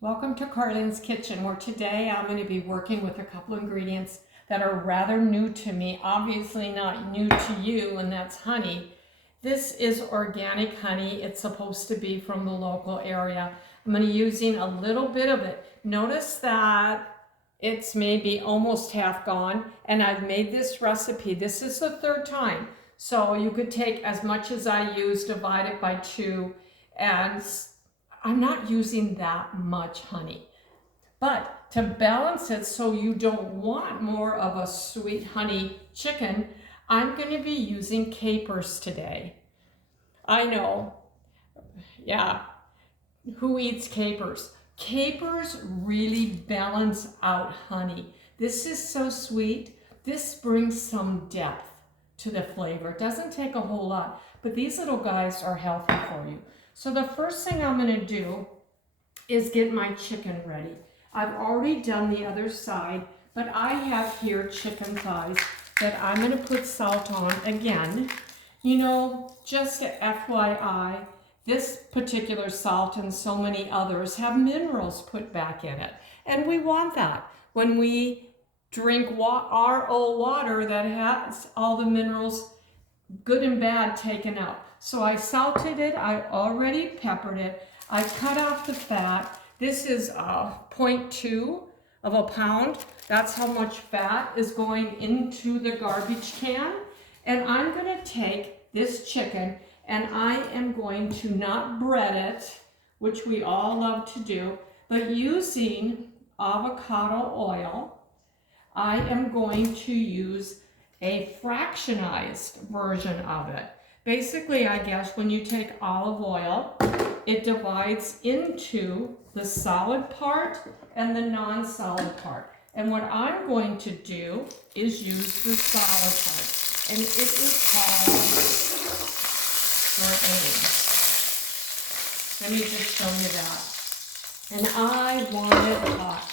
Welcome to Carly's Kitchen, where today I'm going to be working with a couple of ingredients that are rather new to me. Obviously not new to you, and that's honey. This is organic honey. It's supposed to be from the local area. I'm going to be using a little bit of it. Notice that it's maybe almost half gone, and I've made this recipe. This is the third time. So you could take as much as I use, divide it by 2, and I'm not using that much honey. But to balance it so you don't want more of a sweet honey chicken, I'm going to be using capers today. I know, yeah, who eats capers? Capers really balance out honey. This is so sweet. This brings some depth to the flavor. It doesn't take a whole lot, but these little guys are healthy for you. So the first thing I'm going to do is get my chicken ready. I've already done the other side, but I have here chicken thighs that I'm going to put salt on again. You know, just FYI, this particular salt and so many others have minerals put back in it. And we want that when we drink RO water that has all the minerals, good and bad, taken out. So I salted it, I already peppered it, I cut off the fat. This is 0.2 of a pound. That's how much fat is going into the garbage can. And I'm gonna take this chicken and I am going to not bread it, which we all love to do, but using avocado oil, I am going to use a fractionized version of it. Basically, I guess when you take olive oil, it divides into the solid part and the non-solid part. And what I'm going to do is use the solid part. And it is called shortening. Let me just show you that. And I want it hot.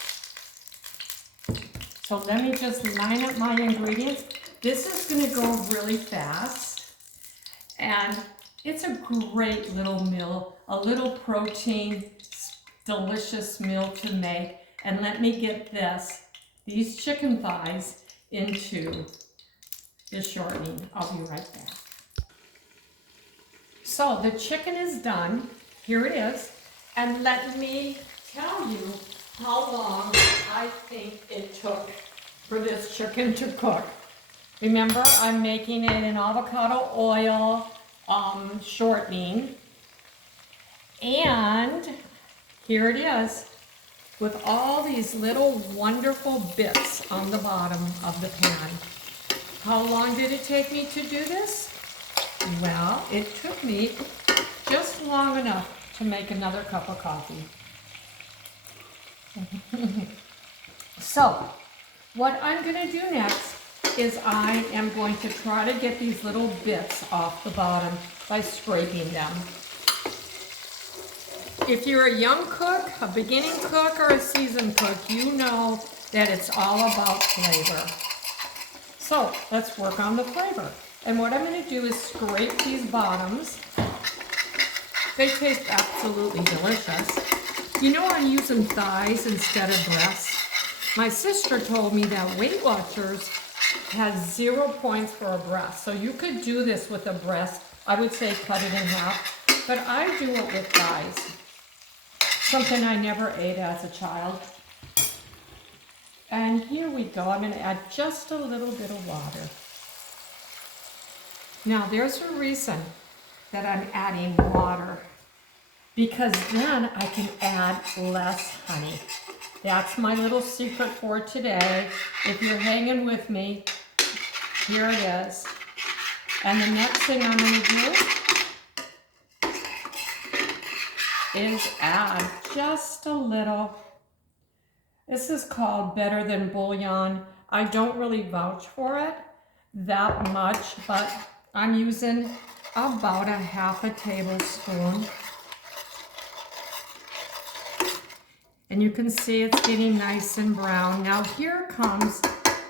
So let me just line up my ingredients. This is going to go really fast. And it's a great little meal, a little protein, delicious meal to make. And let me get these chicken thighs into the shortening. I'll be right back. So the chicken is done. Here it is. And let me tell you how long I think it took for this chicken to cook. Remember, I'm making it in avocado oil shortening. And here it is with all these little wonderful bits on the bottom of the pan. How long did it take me to do this? Well, it took me just long enough to make another cup of coffee. So, what I'm going to do next is I am going to try to get these little bits off the bottom by scraping them. If you're a young cook, a beginning cook, or a seasoned cook, you know that it's all about flavor. So let's work on the flavor. And what I'm going to do is scrape these bottoms. They taste absolutely delicious. You know, I'm using thighs instead of breasts. My sister told me that Weight Watchers has 0 points for a breast. So you could do this with a breast. I would say cut it in half, but I do it with thighs. Something I never ate as a child. And here we go. I'm going to add just a little bit of water. Now there's a reason that I'm adding water, because then I can add less honey. That's my little secret for today. If you're hanging with me, here it is. And the next thing I'm going to do is add just a little. This is called Better Than Bouillon. I don't really vouch for it that much, but I'm using about a half a tablespoon. And you can see it's getting nice and brown. Now here comes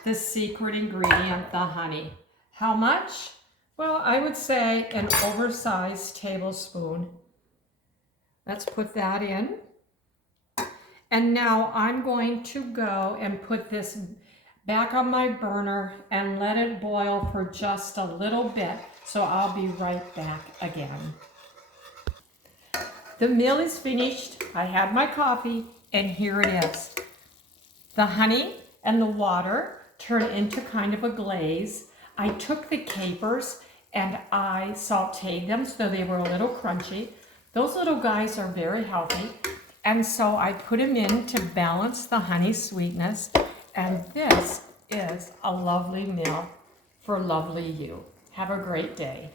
the secret ingredient, the honey. How much? Well, I would say an oversized tablespoon. Let's put that in. And now I'm going to go and put this back on my burner and let it boil for just a little bit. So I'll be right back again. The meal is finished. I had my coffee and here it is. The honey and the water turn into kind of a glaze. I took the capers and I sauteed them so they were a little crunchy. Those little guys are very healthy. And so I put them in to balance the honey sweetness. And this is a lovely meal for lovely you. Have a great day.